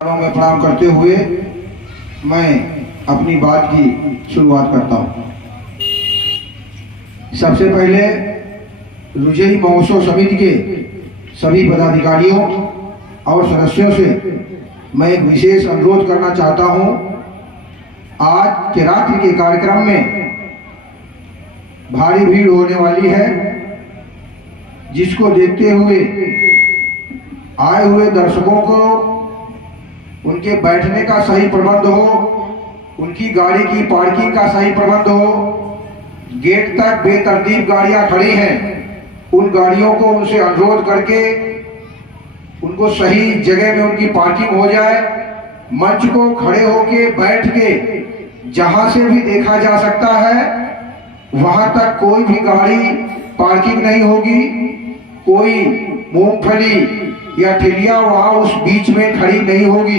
में प्रणाम करते हुए मैं अपनी बात की शुरुआत करता हूँ। सबसे पहले रुझेई महोत्सव समिति के सभी पदाधिकारियों और सदस्यों से मैं एक विशेष अनुरोध करना चाहता हूँ। आज के रात्रि के कार्यक्रम में भारी भीड़ होने वाली है, जिसको देखते हुए आए हुए दर्शकों को उनके बैठने का सही प्रबंध हो, उनकी गाड़ी की पार्किंग का सही प्रबंध हो। गेट तक बेतरतीब गाड़ियां खड़ी हैं, उन गाड़ियों को उनसे अनुरोध करके उनको सही जगह में उनकी पार्किंग हो जाए। मंच को खड़े होके बैठ के जहां से भी देखा जा सकता है वहां तक कोई भी गाड़ी पार्किंग नहीं होगी। कोई मूंगफली या ठेलिया वहां उस बीच में खड़ी नहीं होगी,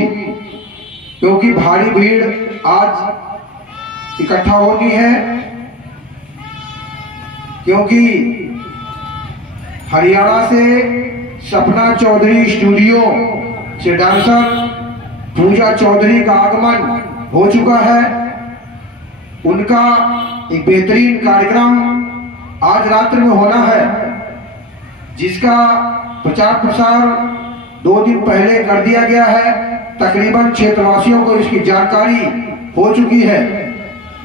क्योंकि भारी भीड़ आज इकट्ठा होनी है। क्योंकि हरियाणा से सपना चौधरी स्टूडियो से डांसर पूजा चौधरी का आगमन हो चुका है। उनका एक बेहतरीन कार्यक्रम आज रात्रि में होना है, जिसका प्रचार प्रसार 2 दिन पहले कर दिया गया है। तकरीबन क्षेत्रवासियों को इसकी जानकारी हो चुकी है।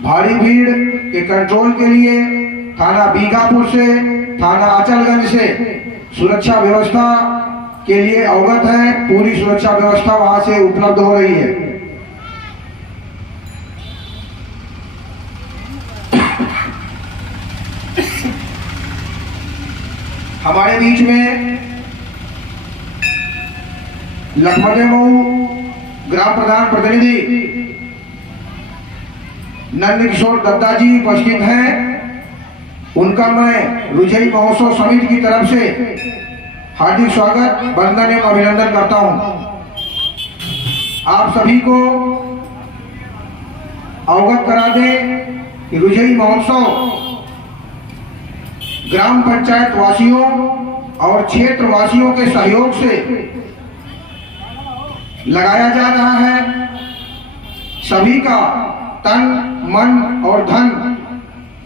भारी भीड़ के कंट्रोल के लिए थाना बीघापुर से, थाना अचलगंज से सुरक्षा व्यवस्था के लिए अवगत है। पूरी सुरक्षा व्यवस्था वहां से उपलब्ध हो रही है। हमारे बीच में लखमदे मऊ ग्राम प्रधान प्रतिनिधि नंद किशोर दत्ता जी उपस्थित हैं। उनका मैं रुझेई महोत्सव समिति की तरफ से हार्दिक स्वागत, वंदन एवं अभिनंदन करता हूं। आप सभी को अवगत करा दें कि रुझेई महोत्सव ग्राम पंचायत वासियों और क्षेत्र वासियों के सहयोग से लगाया जा रहा है। सभी का तन, मन और धन,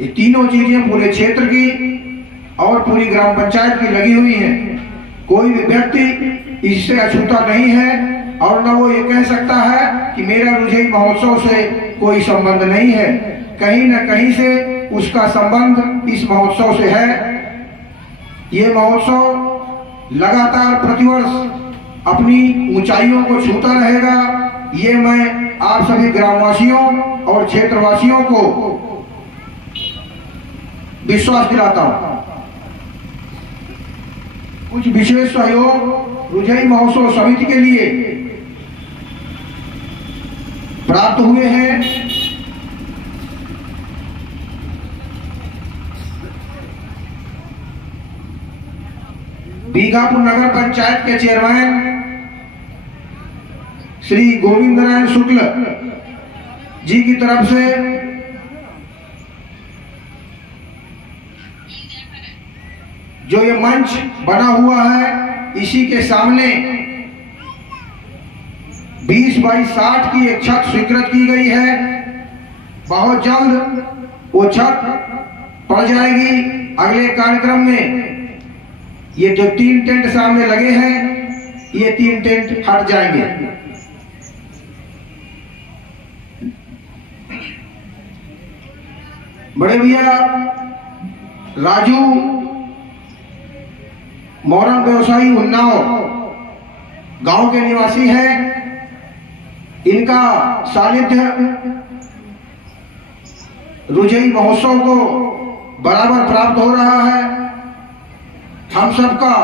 ये तीनों चीजें पूरे क्षेत्र की और पूरी ग्राम पंचायत की लगी हुई हैं। कोई भी व्यक्ति इससे अछूता नहीं है और न वो ये कह सकता है कि मेरा रुझेई महोत्सव से कोई संबंध नहीं है। कहीं न कहीं से उसका संबंध इस महोत्सव से है। ये महोत्सव लगातार प्रतिवर्ष अपनी ऊंचाइयों को छूता रहेगा, ये मैं आप सभी ग्रामवासियों और क्षेत्रवासियों को विश्वास दिलाता हूं। कुछ विशेष सहयोग रुझेई महोत्सव समिति के लिए प्राप्त हुए हैं। बीघापुर नगर पंचायत के चेयरमैन श्री गोविंद नारायण शुक्ल जी की तरफ से जो ये मंच बना हुआ है, इसी के सामने 20 बाई 60 की एक छत स्वीकृत की गई है। बहुत जल्द वो छत पड़ जाएगी। अगले कार्यक्रम में ये जो 3 टेंट सामने लगे हैं, ये 3 टेंट हट जाएंगे। बड़े भैया राजू मोरन व्यवसायी उन्नाव गांव के निवासी हैं। इनका सानिध्य रुझेई महोत्सव को बराबर प्राप्त हो रहा है। हम सबका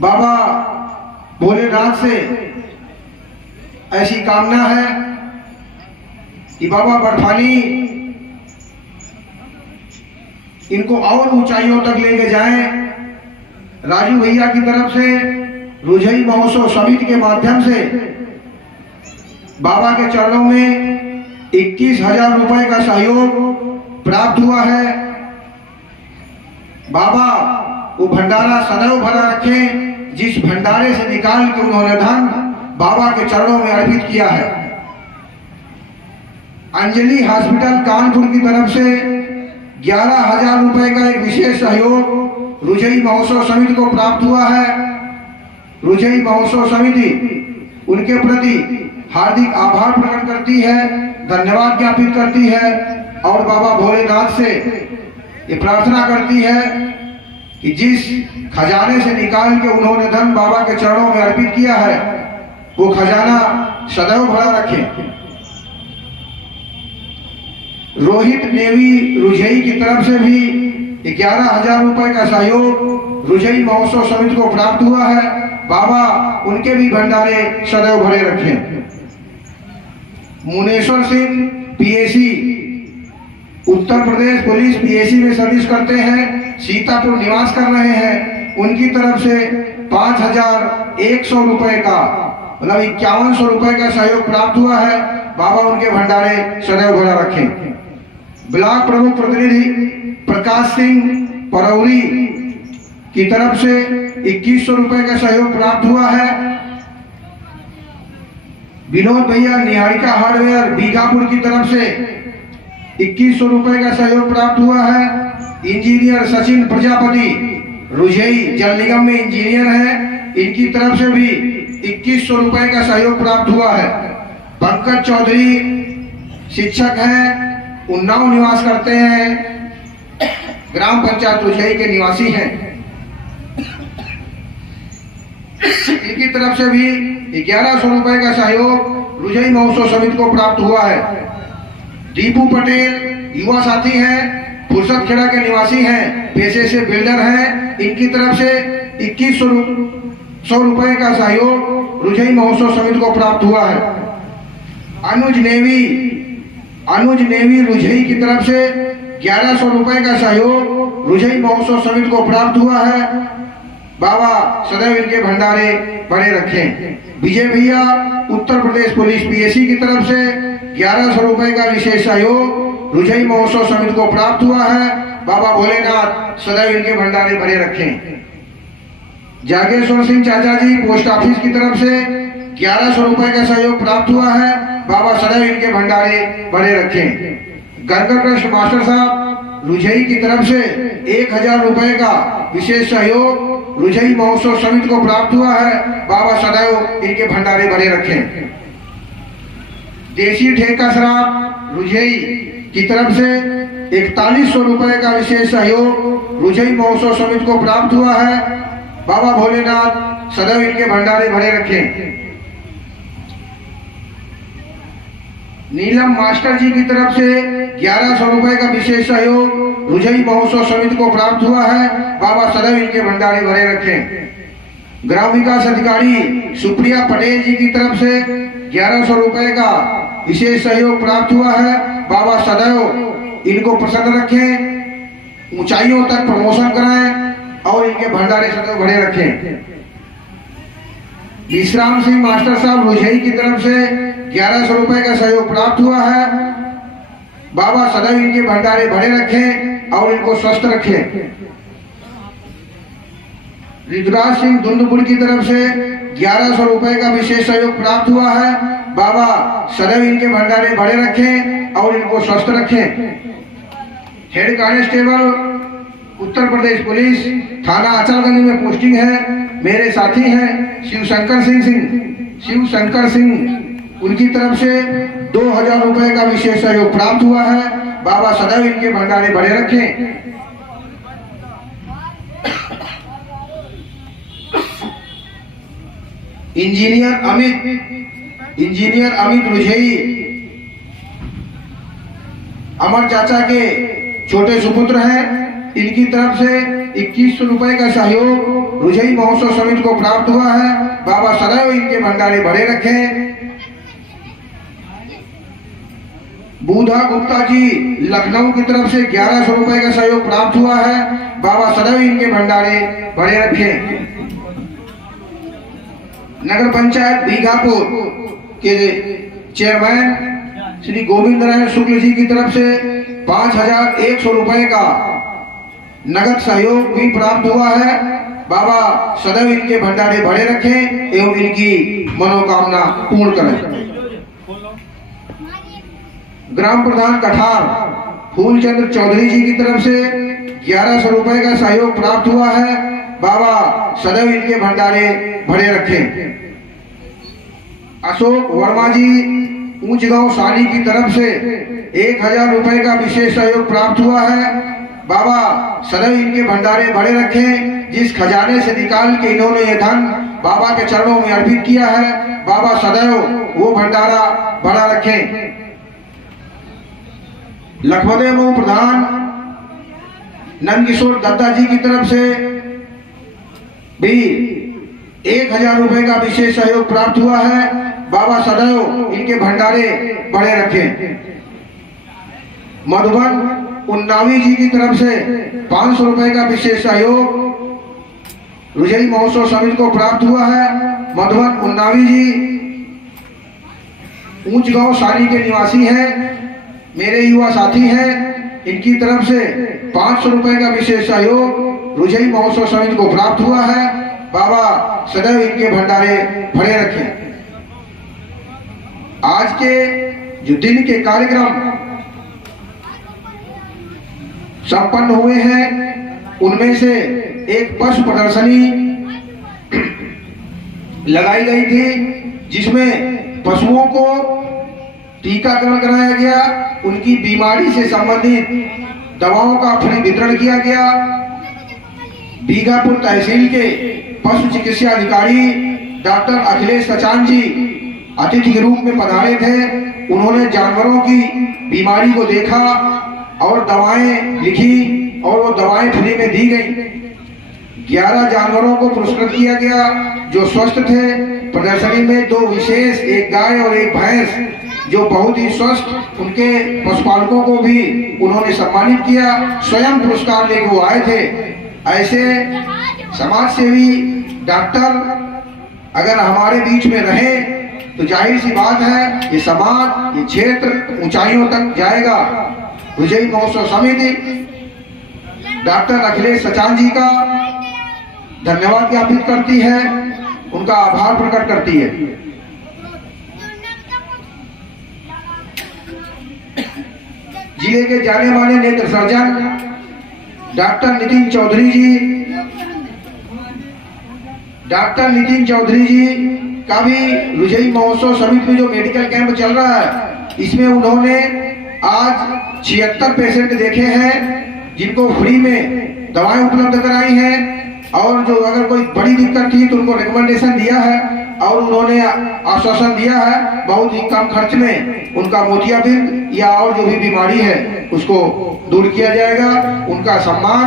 बाबा भोलेनाथ से ऐसी कामना है कि बाबा बर्फानी इनको और ऊंचाइयों तक लेके जाएं। राजू भैया की तरफ से रुझेई महोत्सव समिति के माध्यम से बाबा के चरणों में 21,000 रुपए का सहयोग प्राप्त हुआ है। बाबा वो भंडारा सदैव भरा रखें, जिस भंडारे से निकाल के उन्होंने धन बाबा के चरणों में अर्पित किया है। अंजलि हॉस्पिटल कानपुर की तरफ से 11,000 रुपए का एक विशेष सहयोग रुझई महोत्सव समिति को प्राप्त हुआ है। रुझई महोत्सव समिति उनके प्रति हार्दिक आभार प्रकट करती है, धन्यवाद ज्ञापित करती है और बाबा भोलेनाथ से ये प्रार्थना करती है कि जिस खजाने से निकाल के उन्होंने धन बाबा के चरणों में अर्पित किया है वो खजाना सदैव भरा रखें। रोहित नेवी रुझई की तरफ से भी 11,000 रुपए का सहयोग रुझई महोत्सव समिति को प्राप्त हुआ है। बाबा उनके भी भंडारे सदैव भरे रखें। Muneshwar Singh PAC Uttar Pradesh police PAC में सर्विस करते हैं, सीतापुर निवास कर रहे हैं। उनकी तरफ से 5,100 रुपए का मतलब 5100 रुपए का सहयोग प्राप्त हुआ है। बाबा उनके भंडारे सदैव भरा रखें। ब्लॉक प्रमुख प्रतिनिधि प्रकाश सिंह परौरी की तरफ से 2100 रुपए का सहयोग प्राप्त हुआ है। विनोद भैया निहारिका हार्डवेयर बीघापुर की तरफ से 2100 रुपए का सहयोग प्राप्त हुआ है। इंजीनियर सचिन प्रजापति रुझई जल निगम में इंजीनियर हैं, इनकी तरफ से भी 2100 रुपए का सहयोग प्राप्त हुआ है। पंकज चौधरी शिक्षक हैं, उन्नाव निवास करते हैं, ग्राम पंचायत रुझई के निवासी हैं, इनकी तरफ से भी 1100 रुपए का सहयोग रुझई महोत्सव समिति को प्राप्त हुआ है। दीपू पटेल युवा साथी हैं, फुर्सत खेड़ा के निवासी हैं, पेशे से बिल्डर हैं, इनकी तरफ से 2100 रुपए का सहयोग रुझई महोत्सव समिति को प्राप्त हुआ है। अनुज नेवी रुझई की तरफ से 1100 रुपए का सहयोग रुझई महोत्सव समिति को प्राप्त हुआ है। बाबा सदैव इनके भंडारे बड़े रखें। विजय भैया उत्तर प्रदेश पुलिस पीएसी की तरफ से 1100 रुपए का विशेष सहयोग रुझई महोत्सव समिति को प्राप्त हुआ है। बाबा भोलेनाथ सदैव इनके भंडारे भरे रखें। जागेश्वर सिंह चाचा जी पोस्ट ऑफिस की तरफ से 1100 रुपए का सहयोग प्राप्त हुआ है। बाबा सदैव इनके भंडारे बड़े रखें। गणकर कृष्ण मास्टर साहब रुझई की तरफ से 1000 रुपए का विशेष सहयोग रुझई महोत्सव समिति को प्राप्त हुआ है। बाबा सदैव इनके भंडारे भरे रखें। देसी ठेका शराब रुझई की तरफ से 4100 रुपए का विशेष सहयोग रुझई महोत्सव समिति को प्राप्त हुआ है। बाबा भोलेनाथ सदैव इनके भंडारे भरे रखें। नीलम मास्टर जी की तरफ से 1100 रुपए का विशेष सहयोग रुझई महोत्सव समिति को प्राप्त हुआ है। बाबा सदैव इनके भंडारे भरे रखें। ग्राम विकास अधिकारी सुप्रिया पटेल जी की तरफ से 1100 रुपए का विशेष सहयोग प्राप्त हुआ है। बाबा सदैव इनको प्रसन्न रखें, ऊंचाइयों तक प्रमोशन कराएं और इनके भंडारे सदैव भरे रखें। विश्राम सिंह मास्टर साहब रुझई की तरफ से 1100 रुपए का सहयोग प्राप्त हुआ है। बाबा सदैव इनके भंडारे भरे रखें और इनको स्वस्थ रखें। ऋतुराज सिंह धुंधपुर की तरफ से 1100 रुपए का विशेष सहयोग प्राप्त हुआ है। बाबा सदैव इनके भंडारे भरे रखें और इनको स्वस्थ रखें। Head constable Uttar Pradesh police थाना अचलगंज में पोस्टिंग है, मेरे साथी हैं शिवशंकर सिंह उनकी तरफ से 2000 रुपए का विशेष सहयोग प्राप्त हुआ है। बाबा सदैव इनके भंडारे भरे रखें। इंजीनियर अमित रुझई अमर चाचा के छोटे सुपुत्र हैं, इनकी तरफ से 2100 रुपए का सहयोग रुझई महोत्सव समिति को प्राप्त हुआ है। बाबा सदैव इनके भंडारे भरे रखें। बूढ़ा गुप्ता जी लखनऊ की तरफ से 1100 रुपए का सहयोग प्राप्त हुआ है। बाबा सदैव इनके भंडारे भरे रखें। नगर पंचायत बीघापुर के चेयरमैन श्री गोविंद नारायण शुक्ल जी की तरफ से 5100 रुपए का नगद सहयोग भी प्राप्त हुआ है। बाबा सदैव इनके भंडारे भरे रखें एवं इनकी मनोकामना पूर्ण करें। ग्राम प्रधान कठार फूलचंद्र चौधरी जी की तरफ से 1100 रुपए का सहयोग प्राप्त हुआ है। बाबा सदैव इनके भंडारे भरे रखें। अशोक वर्मा जी ऊंच गांव सानी की तरफ से 1000 रुपए का विशेष सहयोग प्राप्त हुआ है। बाबा सदैव इनके भंडारे भरे रखें। जिस खजाने से निकाल के इन्होंने ये धन बाबा के चरणों में अर्पित किया है, बाबा सदैव वो भंडारा भरा रखें। लखपत मऊ प्रधान नंदकिशोर दत्ता जी की तरफ से भी 1000 रुपए का विशेष सहयोग प्राप्त हुआ है। बाबा सदैव इनके भंडारे भरे रखें। मधुबन उन्नावी जी की तरफ से 500 रुपए का विशेष सहयोग रुझई महोत्सव समिति को प्राप्त हुआ है। मधुबन उन्नावी जी ऊंच गांव सारी के निवासी हैं, मेरे युवा साथी हैं। इनकी तरफ से 500 रुपए का विशेष सहयोग रुझई महोत्सव समिति को प्राप्त हुआ है। बाबा सदैव इनके भंडारे भरे रखें। आज के जो दिन के कार्यक्रम संपन्न हुए हैं, उनमें से एक पशु प्रदर्शनी लगाई गई थी, जिसमें पशुओं को टीकाकरण कराया गया, उनकी बीमारी से संबंधित दवाओं का फ्री वितरण किया गया। बीघापुर तहसील के पशु चिकित्सा अधिकारी डॉक्टर अखिलेश सचान जी अतिथि के रूप में पधारे थे। उन्होंने जानवरों की बीमारी को देखा और दवाएं लिखी और वो दवाएं फ्री में दी गई। 11 जानवरों को पुरस्कृत किया गया जो स्वस्थ थे। प्रदर्शनी में 2 विशेष, एक गाय और एक भैंस, जो बहुत ही स्वस्थ, उनके पशुपालकों को भी उन्होंने सम्मानित किया। स्वयं पुरस्कार लेकर वो आए थे। ऐसे समाज सेवी डॉक्टर अगर हमारे बीच में रहे तो जाहिर सी बात है ये समाज, ये क्षेत्र ऊंचाइयों तक जाएगा। रुझई महोत्सव समिति डॉक्टर अखिलेश सचान जी का धन्यवाद ज्ञापित करती है, उनका आभार प्रकट करती है। जिले के जाने माने नेत्र सर्जन डॉक्टर नितिन चौधरी जी का भी रुझई महोत्सव समिति में जो मेडिकल कैंप चल रहा है, इसमें उन्होंने आज 76 पेशेंट देखे हैं जिनको फ्री में दवाएं उपलब्ध कराई हैं, और जो अगर कोई बड़ी दिक्कत थी तो उनको रिकमेंडेशन दिया है और उन्होंने आश्वासन दिया है बहुत ही कम खर्च में उनका मोतियाबिंद या और जो भी बीमारी है उसको दूर किया जाएगा। उनका सम्मान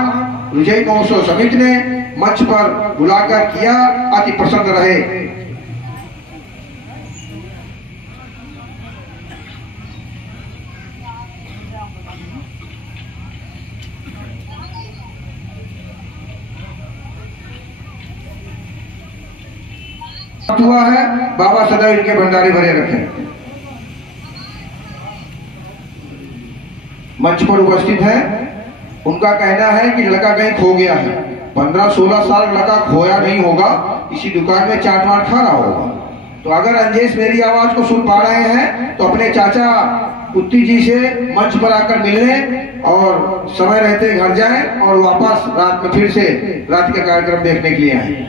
रुझई महोत्सव समिति ने मंच पर बुलाकर किया। अति प्रसन्न रहे। हुआ है, बाबा सदैव इनके भंडारे भरे रखें। मंच पर उपस्थित है, उनका कहना है कि लड़का कहीं खो गया है। 15-16 साल लड़का खोया नहीं होगा, इसी दुकान में चाट मार खा रहा होगा। तो अगर अंजेश मेरी आवाज को सुन पा रहे हैं तो अपने चाचा कुत्ती जी से मंच पर आकर मिलने और समय रहते घर जाएं और वापस रात में फिर से रात का कार्यक्रम देखने के लिए आए।